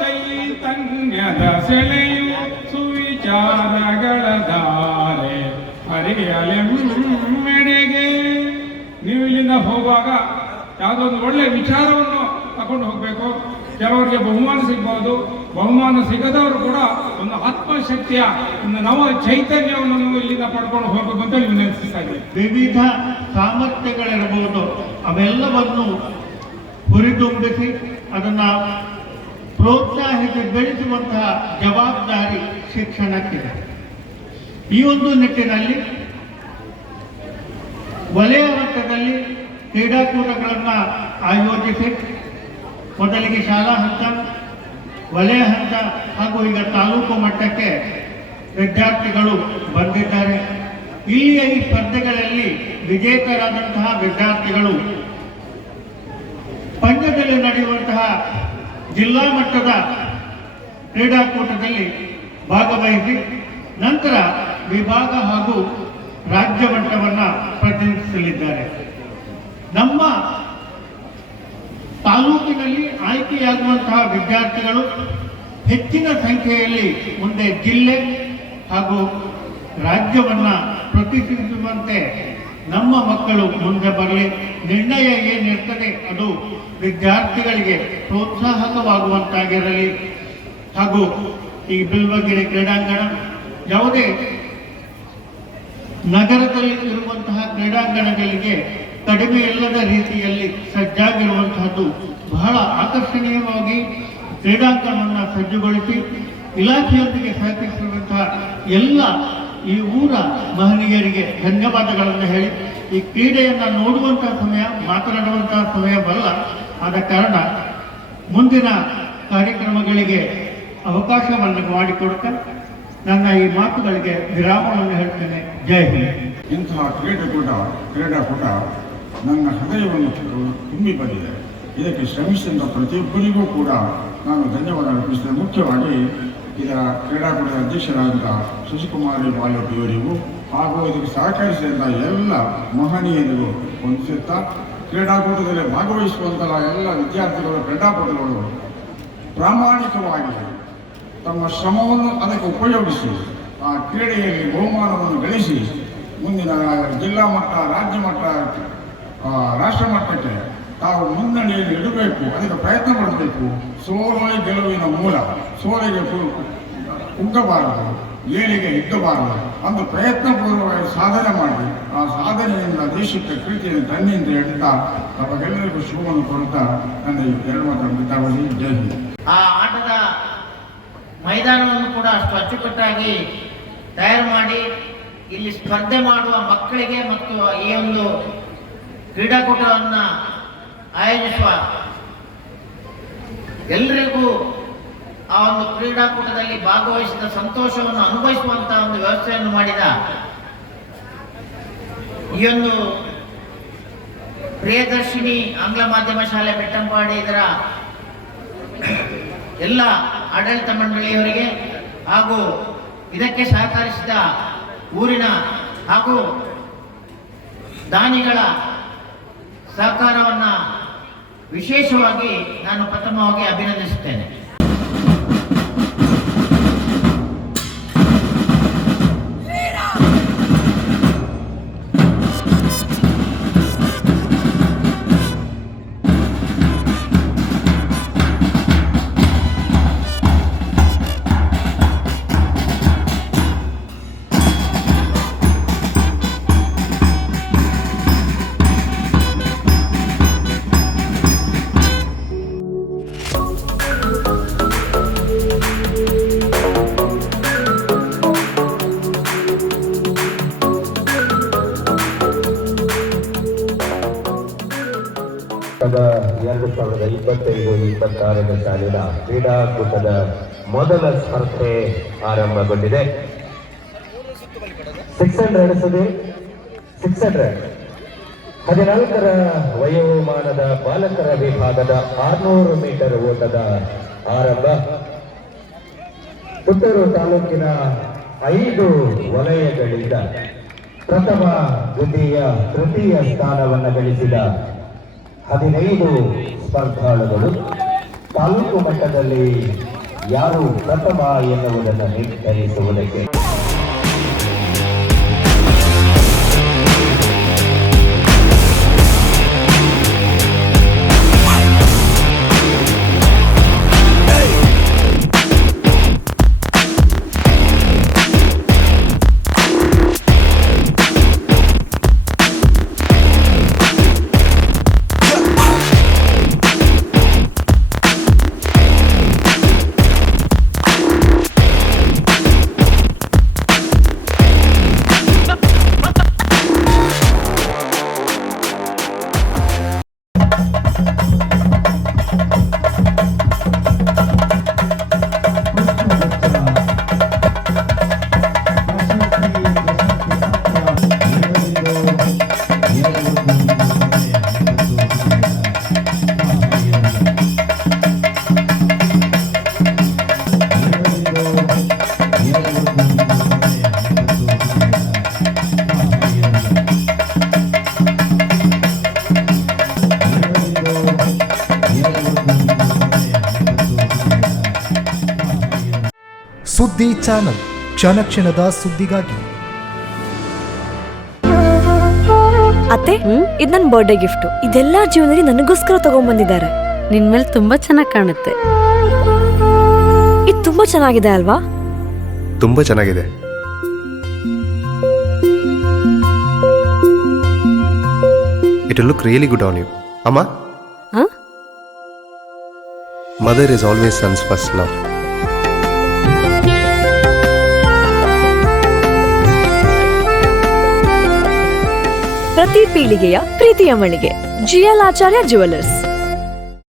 ಚೈತನ್ಯದ ಸೆಳೆಯು ಸುವಿಚಾರಗಳ ಧಾರೆ ಹರಿಯಲೆಮ್ಮೆಡೆಗೆ. ನೀವು ಇಲ್ಲಿಂದ ಹೋಗುವಾಗ ಯಾವುದೋ ಒಂದು ಒಳ್ಳೆಯ ವಿಚಾರವನ್ನು ತಗೊಂಡು ಹೋಗಬೇಕು. ಕೆಲವರಿಗೆ ಬಹುಮಾನ ಸಿಗ್ಬೋದು, ಬಹುಮಾನ ಸಿಗದವರು ಕೂಡ ಒಂದು ಆತ್ಮಶಕ್ತಿಯ ಒಂದು ನವ ಚೈತನ್ಯವನ್ನು ನೀವು ಇಲ್ಲಿಂದ ಪಡ್ಕೊಂಡು ಹೋಗಬೇಕು ಅಂತ ನೀವು ನೆನೆಸ್ತಾ ಇದ್ದೀವಿ. ವಿವಿಧ ಸಾಮರ್ಥ್ಯಗಳಿರಬಹುದು, ಅವೆಲ್ಲವನ್ನು ಹುರಿದುಂಬಿಸಿ ಅದನ್ನು ಪ್ರೋತ್ಸಾಹಿಸಿ ಬೆಳೆಸುವಂತಹ ಜವಾಬ್ದಾರಿ ಶಿಕ್ಷಣಕ್ಕಿದೆ. ಈ ಒಂದು ನಿಟ್ಟಿನಲ್ಲಿ ವಲಯ ಮಟ್ಟದಲ್ಲಿ ಕ್ರೀಡಾಕೂಟಗಳನ್ನು ಆಯೋಜಿಸಿ ಮೊದಲಿಗೆ ಶಾಲಾ ಹಂತ, ವಲಯ ಹಂತ ಹಾಗೂ ಈಗ ತಾಲೂಕು ಮಟ್ಟಕ್ಕೆ ವಿದ್ಯಾರ್ಥಿಗಳು ಬಂದಿದ್ದಾರೆ. ಇಲ್ಲಿಯ ಈ ಸ್ಪರ್ಧೆಗಳಲ್ಲಿ ವಿಜೇತರಾದಂತಹ ವಿದ್ಯಾರ್ಥಿಗಳು ಪಂದ್ಯದಲ್ಲಿ ನಡೆಯುವಂತಹ ಜಿಲ್ಲಾ ಮಟ್ಟದ ಕ್ರೀಡಾಕೂಟದಲ್ಲಿ ಭಾಗವಹಿಸಿ ನಂತರ ವಿಭಾಗ ಹಾಗೂ ರಾಜ್ಯ ಮಟ್ಟವನ್ನು ಪ್ರತಿನಿಧಿಸಲಿದ್ದಾರೆ. ನಮ್ಮ ತಾಲೂಕಿನಲ್ಲಿ ಆಯ್ಕೆಯಾಗುವಂತಹ ವಿದ್ಯಾರ್ಥಿಗಳು ಹೆಚ್ಚಿನ ಸಂಖ್ಯೆಯಲ್ಲಿ ಮುಂದೆ ಜಿಲ್ಲೆ ಹಾಗೂ ರಾಜ್ಯವನ್ನು ಪ್ರತಿನಿಧಿಸುವಂತೆ ನಮ್ಮ ಮಕ್ಕಳು ಮುಂದೆ ಬರಲಿ. ನಿರ್ಣಯ ಏನಿರ್ತದೆ ಅದು ವಿದ್ಯಾರ್ಥಿಗಳಿಗೆ ಪ್ರೋತ್ಸಾಹಕವಾಗುವಂತಾಗಿರಲಿ. ಹಾಗೂ ಈ ಬಿಲ್ವಗೆರೆ ಕ್ರೀಡಾಂಗಣ ಯಾವುದೇ ನಗರದಲ್ಲಿ ಇರುವಂತಹ ಕ್ರೀಡಾಂಗಣಗಳಿಗೆ ಕಡಿಮೆ ಇಲ್ಲದ ರೀತಿಯಲ್ಲಿ ಸಜ್ಜಾಗಿರುವಂತಹದ್ದು. ಬಹಳ ಆಕರ್ಷಣೀಯವಾಗಿ ಕ್ರೀಡಾಂಗಣವನ್ನು ಸಜ್ಜುಗೊಳಿಸಿ ಇಲಾಖೆಯೊಂದಿಗೆ ಸಹಕರಿಸಿರುವಂತಹ ಎಲ್ಲ ಈ ಊರ ಮಹನೀಯರಿಗೆ ಧನ್ಯವಾದಗಳನ್ನು ಹೇಳಿ, ಈ ಕ್ರೀಡೆಯನ್ನು ನೋಡುವಂತಹ ಸಮಯ ಮಾತನಾಡುವಂತಹ ಸಮಯವಲ್ಲ. ಆದ ಕಾರಣ ಮುಂದಿನ ಕಾರ್ಯಕ್ರಮಗಳಿಗೆ ಅವಕಾಶವನ್ನು ಮಾಡಿಕೊಡುತ್ತಾ ನನ್ನ ಈ ಮಾತುಗಳಿಗೆ ವಿರಾಮವನ್ನು ಹೇಳ್ತೇನೆ. ಜೈ ಹಿಂದ್. ಇಂತಹ ಕ್ರೀಡಾಕೂಟ ನನ್ನ ಹೃದಯವನ್ನು ತುಂಬಿ ಬಂದಿದೆ. ಇದಕ್ಕೆ ಶ್ರಮಿಸಿದ ಪ್ರತಿಯೊಬ್ಬರಿಗೂ ಕೂಡ ನಾನು ಧನ್ಯವಾದ ಅರ್ಪಿಸ್ತೇನೆ. ಮುಖ್ಯವಾಗಿ ಇದರ ಕ್ರೀಡಾಕೂಟದ ಅಧ್ಯಕ್ಷರಾದಂಥ ಶಶಿಕುಮಾರಿ ಬಾಲಕಿಯವರಿಗೂ ಹಾಗೂ ಇದಕ್ಕೆ ಸಹಕರಿಸಿದಂಥ ಎಲ್ಲ ಮಹನೀಯರಿಗೂ ಹೊಂದಿಸುತ್ತಾ, ಕ್ರೀಡಾಕೂಟದಲ್ಲಿ ಭಾಗವಹಿಸುವಂತಹ ಎಲ್ಲ ವಿದ್ಯಾರ್ಥಿಗಳು, ಕ್ರೀಡಾಪಟುಗಳು ಪ್ರಾಮಾಣಿಕವಾಗಿ ತಮ್ಮ ಶ್ರಮವನ್ನು ಅದಕ್ಕೆ ಉಪಯೋಗಿಸಿ ಆ ಕ್ರೀಡೆಯಲ್ಲಿ ಬಹುಮಾನವನ್ನು ಗಳಿಸಿ ಮುಂದಿನ ಜಿಲ್ಲಾ ಮಟ್ಟ, ರಾಜ್ಯ ಮಟ್ಟ, ರಾಷ್ಟ್ರ ಮಟ್ಟಕ್ಕೆ ತಾವು ಮುನ್ನಡೆಯಲ್ಲಿ ಇಡಬೇಕು. ಅದಕ್ಕೆ ಪ್ರಯತ್ನ ಮಾಡಬೇಕು. ಸೋಲೇ ಗೆಲುವಿನ ಮೂಲ. ಸೋಲಿಗೆ ಕುಗ್ಗಬಾರದು, ಏಳಿಗೆ ಹಿಗ್ಗಬಾರದು. ಒಂದು ಪ್ರಯತ್ನಪೂರ್ವವಾಗಿ ಸಾಧನೆ ಮಾಡಿ ಆ ಸಾಧನೆಯಿಂದ ದೇಶಕ್ಕೆ ಪ್ರೀತಿಯನ್ನು ತನ್ನಿ ಅಂತ ಹೇಳ್ತಾ ತಮಗೆಲ್ಲರಿಗೂ ಶುಭವನ್ನು ಕೊಡುತ್ತಾ ನನ್ನ ಎರಡು ಮಾತಾಡಿ ಜೈ ಹಿಂದ್. ಆ ಆಟದ ಮೈದಾನವನ್ನು ಕೂಡ ಅಷ್ಟು ಅಚ್ಚುಕಟ್ಟಾಗಿ ತಯಾರು ಮಾಡಿ ಇಲ್ಲಿ ಸ್ಪರ್ಧೆ ಮಾಡುವ ಮಕ್ಕಳಿಗೆ ಮತ್ತು ಈ ಒಂದು ಕ್ರೀಡಾಕೂಟವನ್ನು ಆಯೋಜಿಸುವ ಎಲ್ಲರಿಗೂ ಆ ಒಂದು ಕ್ರೀಡಾಕೂಟದಲ್ಲಿ ಭಾಗವಹಿಸಿದ ಸಂತೋಷವನ್ನು ಅನುಭವಿಸುವಂತಹ ಒಂದು ವ್ಯವಸ್ಥೆಯನ್ನು ಮಾಡಿದ ಈ ಒಂದು ಪ್ರಿಯದರ್ಶಿನಿ ಆಂಗ್ಲ ಮಾಧ್ಯಮ ಶಾಲೆ ಬೆಟ್ಟಂಪಾಡಿ ಇದರ ಎಲ್ಲ ಆಡಳಿತ ಮಂಡಳಿಯವರಿಗೆ ಹಾಗೂ ಇದಕ್ಕೆ ಸಹಕರಿಸಿದ ಊರಿನ ಹಾಗೂ ದಾನಿಗಳ ಸಹಕಾರವನ್ನು ವಿಶೇಷವಾಗಿ ನಾನು ಪ್ರಥಮವಾಗಿ ಅಭಿನಂದಿಸುತ್ತೇನೆ. ವರ್ಷದ 2025-26ನೇ ಸಾಲಿನ ಕ್ರೀಡಾಕೂಟದ ಮೊದಲ ಸ್ಪರ್ಧೆ ಆರಂಭಗೊಂಡಿದೆ. 600 14ರ ವಯೋಮಾನದ ಬಾಲಕರ ವಿಭಾಗದ 600 ಮೀಟರ್ ಓಟದ ಆರಂಭ. ಪುತ್ತೂರು ತಾಲೂಕಿನ 5 ವಲಯಗಳಿಂದ ಪ್ರಥಮ, ದ್ವಿತೀಯ, ತೃತೀಯ ಸ್ಥಾನವನ್ನು ಗಳಿಸಿದ 15 ಸ್ಪರ್ಧಾಳುಗಳು ತಾಲೂಕು ಮಟ್ಟದಲ್ಲಿ ಯಾರು ಪ್ರಥಮ ಎನ್ನುವುದನ್ನು ನಿರ್ಧರಿಸುವುದಕ್ಕೆ. ಸುದ್ದಿ ಚಾನಲ್, ಕ್ಷಣ ಕ್ಷಣದ ಸುದ್ದಿಗಾಗಿ. ಅತ್ತೆ, ಇದು ನನ್ನ ಬರ್ಡೇ ಗಿಫ್ಟ್. ಇದೆಲ್ಲ ಜೀವನದಲ್ಲಿ ನನಗೋಸ್ಕರ ತಗೊಂಡ್ಬಂದಿದ್ದಾರೆ. ನಿನ್ ಮೇಲೆ ತುಂಬಾ ಚೆನ್ನಾಗಿ ಕಾಣುತ್ತೆ. ಇದು ತುಂಬಾ ಚೆನ್ನಾಗಿದೆ ಅಲ್ವಾ? ತುಂಬಾ ಚೆನ್ನಾಗಿದೆ. It will look really good on you. Amma? Huh? Mother is always son's first love. ಪ್ರತಿ ಪೀಳಿಗೆಯ ಪ್ರೀತಿಯ ಮಳಿಗೆ GL ಆಚಾರ್ಯ ಜ್ಯುವೆಲರ್ಸ್.